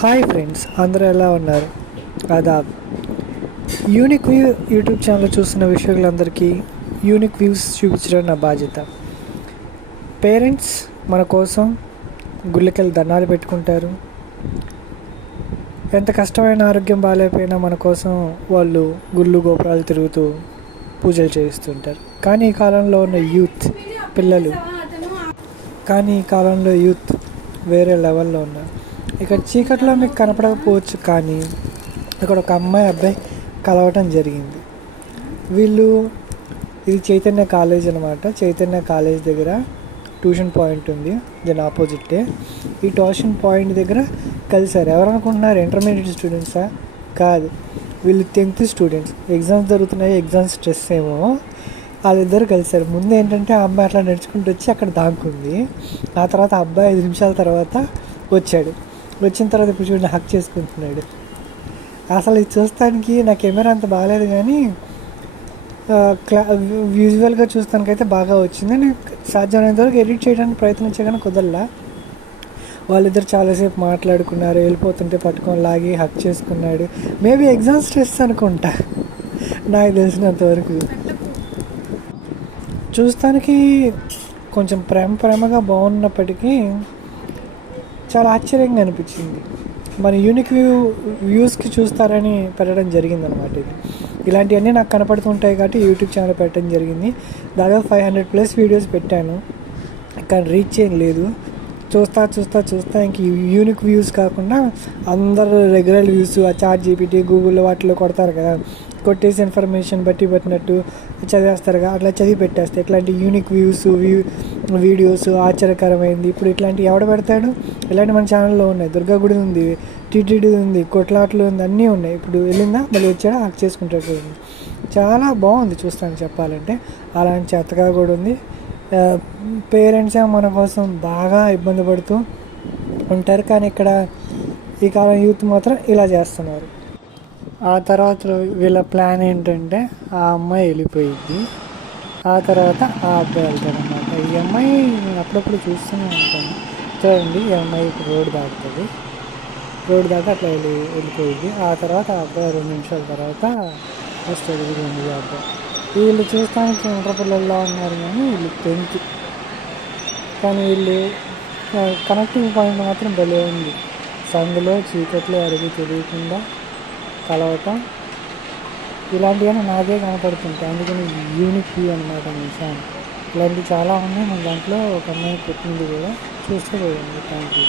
Hi friends, అందరూ ఎలా ఉన్నారు? Aadab. Unique view YouTube channel చూస్తున్న వీక్షకులందరికీ యూనిక్ వ్యూస్ చూపించడం నా బాధ్యత. పేరెంట్స్ మన కోసం గుళ్ళకెళ్ళి దండాలు పెట్టుకుంటారు. ఎంత కష్టమైన ఆరోగ్యం బాగాలేకపోయినా మన కోసం వాళ్ళు గుళ్ళు గోపురాలు తిరుగుతూ పూజలు చేయిస్తుంటారు. కానీ ఈ కాలంలో ఉన్న యూత్ వేరే లెవెల్లో ఉన్నారు. ఇక్కడ చీకట్లో మీకు కనపడకపోవచ్చు, కానీ ఇక్కడ ఒక అబ్బాయి కలవటం జరిగింది. ఇది చైతన్య కాలేజ్ అనమాట. చైతన్య కాలేజ్ దగ్గర ట్యూషన్ పాయింట్ ఉంది, దీని ఆపోజిట్టే. ఈ ట్యూషన్ పాయింట్ దగ్గర కలిసారు. ఎవరు అనుకుంటున్నారు? ఇంటర్మీడియట్ స్టూడెంట్సా? కాదు, వీళ్ళు 10th స్టూడెంట్స్. ఎగ్జామ్స్ జరుగుతున్నాయి, ఎగ్జామ్స్ స్ట్రెస్ ఏమో. వాళ్ళిద్దరు కలిసారు. ముందు ఏంటంటే ఆ అమ్మాయి అట్లా నడుచుకుంటూ వచ్చి అక్కడ దాక్కుంది. ఆ తర్వాత ఆ అబ్బాయి 5 నిమిషాల తర్వాత వచ్చాడు. వచ్చిన తర్వాత ఇప్పుడు చూడండి, హక్ చేసుకుంటున్నాడు. అసలు ఇది చూస్తానికి నా కెమెరా అంత బాగాలేదు, కానీ విజువల్గా చూస్తానికైతే బాగా వచ్చింది. నేను సాధ్యమైనంత వరకు ఎడిట్ చేయడానికి ప్రయత్నించే కానీ కుదరలా. వాళ్ళిద్దరు చాలాసేపు మాట్లాడుకున్నారు. వెళ్ళిపోతుంటే పట్టుకొని లాగి హక్ చేసుకున్నాడు. మేబీ ఎగ్జామ్ స్ట్రెస్ అనుకుంటా, నాకు తెలిసినంతవరకు. చూస్తానికి కొంచెం ప్రేమగా బాగున్నప్పటికీ చాలా ఆశ్చర్యంగా అనిపించింది. మన యూనిక్ వ్యూస్కి చూస్తారని పెట్టడం జరిగిందనమాట. ఇలాంటివన్నీ నాకు కనపడుతుంటాయి కాబట్టి యూట్యూబ్ ఛానల్ పెట్టడం జరిగింది. దాదాపు 500+ వీడియోస్ పెట్టాను, కానీ రీచ్ ఏం లేదు. చూస్తా ఇంక యూనిక్ వ్యూస్ కాకుండా అందరు రెగ్యులర్ వ్యూస్ ఆ ChatGPT గూగుల్లో వాటిలో కొడతారు కదా, కొట్టేసి ఇన్ఫర్మేషన్ పట్టినట్టు చదివేస్తారు. అట్లా చదివి పెట్టేస్తాయి. ఇట్లాంటి యూనిక్ వీడియోస్ ఆశ్చర్యకరమైంది. ఇప్పుడు ఇట్లాంటివి ఎవడ పెడతాడు? ఇలాంటి మన ఛానల్లో ఉన్నాయి. దుర్గా గుడి ఉంది, టీటీడీ ఉంది, కొట్లాట్లు ఉంది, అన్నీ ఉన్నాయి. ఇప్పుడు వెళ్ళిందా మళ్ళీ వచ్చాడా హక్ చేసుకుంటాడు. చాలా బాగుంది చూస్తాను చెప్పాలంటే. అలాంటి చెత్తగా కూడా ఉంది. పేరెంట్స్ మన కోసం బాగా ఇబ్బంది పడుతూ ఉంటారు, కానీ ఇక్కడ ఈ కాలం యూత్ మాత్రం ఇలా చేస్తున్నారు. ఆ తర్వాత వీళ్ళ ప్లాన్ ఏంటంటే ఆ అమ్మాయి వెళ్ళిపోయింది, ఆ తర్వాత ఆ అబ్బాయి వెళ్తాడు అన్నమాట. ఈ అమ్మాయి నేను అప్పుడప్పుడు చూస్తూనే ఉంటాను. చూడండి, ఈ అమ్మాయి ఇప్పుడు రోడ్డు దాటి అట్లా వెళ్ళిపోయింది. ఆ తర్వాత ఆ అబ్బాయి 2 నిమిషాల తర్వాత వస్తుంది. ఈ అబ్బాయి వీళ్ళు చూస్తానికి ఇంటర్ పిల్లల్లో ఉన్నారు, కానీ వీళ్ళు 10th. కానీ వీళ్ళు కనెక్టింగ్ పాయింట్ మాత్రం భలే ఉంది. సందులో చీకట్లో అడిగి తెలియకుండా కలవటం, ఇలాంటివన్నీ నాకే కనపడుతుంటాయి. అందుకని యూనిక్ వ్యూ అనమాట నిజాన్ని. ఇలాంటివి చాలా ఉన్నాయి. మన దాంట్లో ఒక అమ్మాయి పెట్టింది కూడా, చూస్తే చూడండి. Thank you.